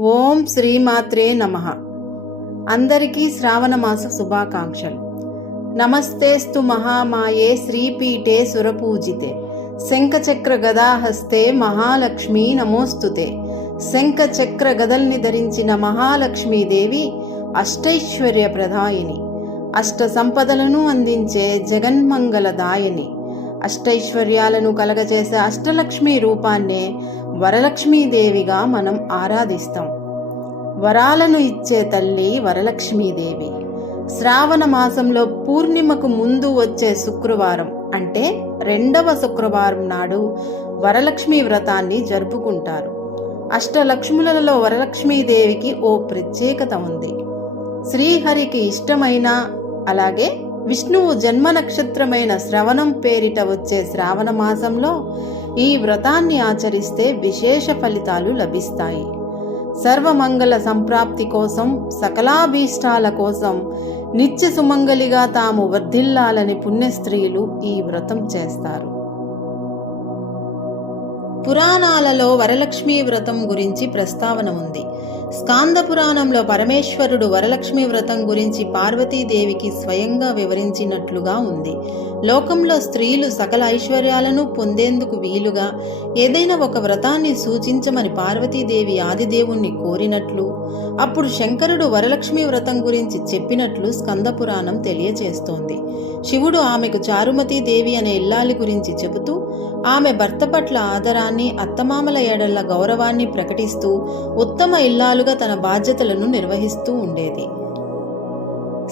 ఓం శ్రీమాత్రే నమ. అందరికీ శ్రావణమాస శుభాకాంక్షలు. నమస్తేస్తు మహామాయే శ్రీపీఠే సురపూజితే. శంఖచక్ర గదాహస్తే మహాలక్ష్మి నమోస్తుతే. శంఖచక్ర గదల్ని ధరించిన మహాలక్ష్మీదేవి అష్టైశ్వర్య ప్రదాయిని అష్ట సంపదలను అందించే జగన్మంగళదాయని. అష్టైశ్వర్యాలను కలగజేసే అష్టలక్ష్మి రూపాన్నే వరలక్ష్మీదేవిగా మనం ఆరాధిస్తాం. వరాలను ఇచ్చే తల్లి వరలక్ష్మీదేవి శ్రావణ మాసంలో పూర్ణిమకు ముందు వచ్చే శుక్రవారం అంటే రెండవ శుక్రవారం నాడు వరలక్ష్మి వ్రతాన్ని జరుపుకుంటారు. అష్టలక్ష్ములలో వరలక్ష్మీదేవికి ఓ ప్రత్యేకత ఉంది. శ్రీహరికి ఇష్టమైన అలాగే విష్ణువు జన్మ నక్షత్రమైన శ్రవణం పేరిట వచ్చే శ్రావణ మాసంలో ఈ వ్రతాన్ని ఆచరిస్తే విశేష ఫలితాలు లభిస్తాయి. సర్వమంగళ సంప్రాప్తి కోసం సకలాభీష్టాల కోసం నిత్య సుమంగలిగా తాము వర్ధిల్లాలని పుణ్యస్త్రీలు ఈ వ్రతం చేస్తారు. పురాణాలలో వరలక్ష్మీ వ్రతం గురించి ప్రస్తావన ఉంది. స్కాంద పురాణంలో పరమేశ్వరుడు వరలక్ష్మి వ్రతం గురించి పార్వతీదేవికి స్వయంగా వివరించినట్లుగా ఉంది. లోకంలో స్త్రీలు సకల ఐశ్వర్యాలను పొందేందుకు వీలుగా ఏదైనా ఒక వ్రతాన్ని సూచించమని పార్వతీదేవి ఆదిదేవుణ్ణి కోరినట్లు అప్పుడు శంకరుడు వరలక్ష్మి వ్రతం గురించి చెప్పినట్లు స్కందపురాణం తెలియజేస్తోంది శివుడు ఆమెకు చారుమతీ దేవి అనే ఇల్లాలి గురించి చెబుతూ ఆమె భర్త పట్ల ఆదరాన్ని అత్తమామల ఏడళ్ళ గౌరవాన్ని ప్రకటిస్తూ ఉత్తమ విధాలుగా తన బాధ్యతలను నిర్వహిస్తూ ఉండేది.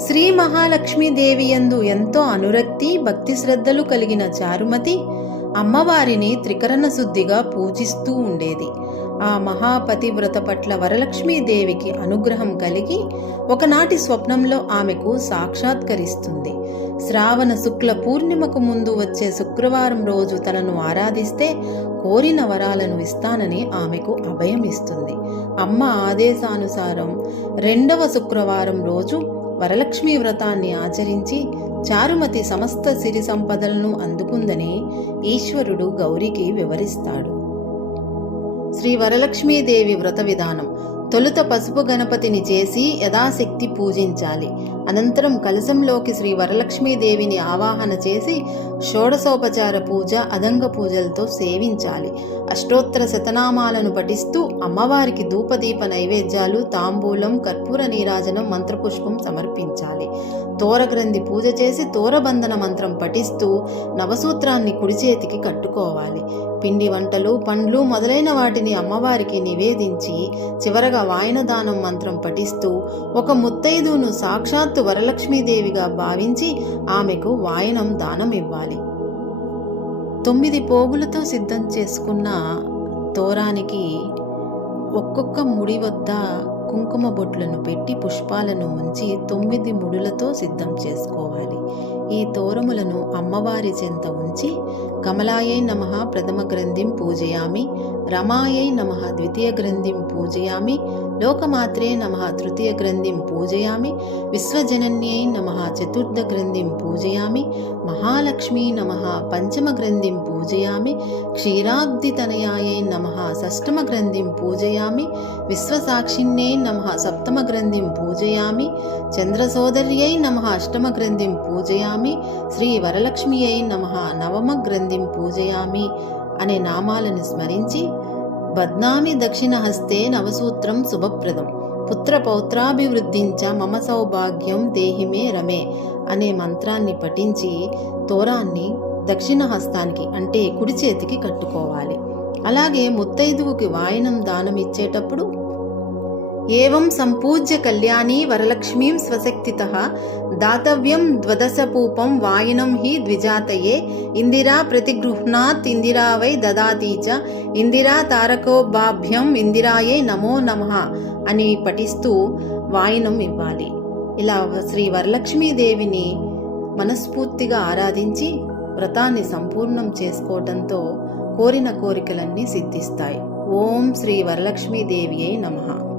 శ్రీ మహాలక్ష్మీదేవి యందు ఎంతో అనురక్తి భక్తి శ్రద్ధలు కలిగిన చారుమతి అమ్మవారిని త్రికరణ శుద్ధిగా పూజిస్తూ ఉండేది. ఆ మహాపతివ్రత పట్ల వరలక్ష్మీదేవికి అనుగ్రహం కలిగి ఒకనాటి స్వప్నంలో ఆమెకు సాక్షాత్కరిస్తుంది. శ్రావణ శుక్ల పూర్ణిమకు ముందు వచ్చే శుక్రవారం రోజు తనను ఆరాధిస్తే కోరిన వరాలను ఇస్తానని ఆమెకు అభయం ఇస్తుంది. అమ్మ ఆదేశానుసారం రెండవ శుక్రవారం రోజు వరలక్ష్మీ వ్రతాన్ని ఆచరించి చారుమతి సమస్త సిరి సంపదలను అందుకుందని ఈశ్వరుడు గౌరికి వివరిస్తాడు. శ్రీ వరలక్ష్మీదేవి వ్రత విధానం. తొలుత పసుపు గణపతిని చేసి యథాశక్తి పూజించాలి. అనంతరం కలశంలోకి శ్రీ వరలక్ష్మీదేవిని ఆవాహన చేసి షోడశోపచార పూజ అదంగ పూజలతో సేవించాలి. అష్టోత్తర శతనామాలను పఠిస్తూ అమ్మవారికి ధూపదీప నైవేద్యాలు తాంబూలం కర్పూర నీరాజనం మంత్రపుష్పం సమర్పించాలి. తోరగ్రంథి పూజ చేసి తోరబంధన మంత్రం పఠిస్తూ నవసూత్రాన్ని కుడి చేతికి కట్టుకోవాలి. పిండి వంటలు పండ్లు మొదలైన వాటిని అమ్మవారికి నివేదించి చివరగా వాయనదానం మంత్రం పఠిస్తూ ఒక ముత్తైదును సాక్షాత్తు వరలక్ష్మీదేవిగా భావించి ఆమెకు వాయనం దానం ఇవ్వాలి. తొమ్మిది పోగులతో సిద్ధం చేసుకున్న తోరానికి ఒక్కొక్క ముడి వద్ద కుంకుమ బొట్లను పెట్టి పుష్పాలను ఉంచి తొమ్మిది ముడులతో సిద్ధం చేసుకోవాలి. ఈ తోరములను అమ్మవారి చెంత ఉంచి కమలాయై నమ ప్రథమ గ్రంథిం పూజయామి రమాయై నమ ద్వితీయ గ్రంథిం పూజయామి లోకమాత్రే నమ తృతీయ గ్రంథిం పూజయామి విశ్వజనన్యై నమ చతుర్థ గ్రంథిం పూజయామి మహాలక్ష్మీ నమ పంచమ గ్రంథిం పూజయామి క్షీరాబ్దితనయాయై నమ షష్టమ గ్రంథిం పూజయామి విశ్వసాక్షిణ్యై నమ సప్తమ గ్రంథిం పూజయామి చంద్రసోదర్యై నమ అష్టమ గ్రంథిం పూజయామి శ్రీ వరలక్ష్మియై నమ. నవమ గ్రంథిం పూజయామి అనే నామాలను స్మరించి బద్నామి దక్షిణహస్తే నవసూత్రం శుభప్రదం. పుత్ర పౌత్రాభివృద్ధించ మమ సౌభాగ్యం దేహిమే రమే అనే మంత్రాన్ని పఠించి తోరాన్ని దక్షిణ హస్తానికి అంటే కుడి చేతికి కట్టుకోవాలి. అలాగే ముత్తైదువుకి వాయనం దానం ఇచ్చేటప్పుడు ఏవం సంపూజ్య కళ్యాణి వరలక్ష్మీం స్వశక్తిత దాతవ్యం ద్వదశపూపం వాయినం హి ద్విజాతయే ఇందిరా ప్రతిగృహ్ణాత్ ఇందిరా వై దదాతి చ ఇందిరా తారకోబాభ్యం ఇందిరాయే నమో నమ అని పఠిస్తూ వాయినం ఇవ్వాలి. ఇలా శ్రీ వరలక్ష్మీదేవిని మనస్ఫూర్తిగా ఆరాధించి వ్రతాన్ని సంపూర్ణం చేసుకోవటంతో కోరిన కోరికలన్నీ సిద్ధిస్తాయి. ఓం శ్రీ వరలక్ష్మీదేవియే నమః.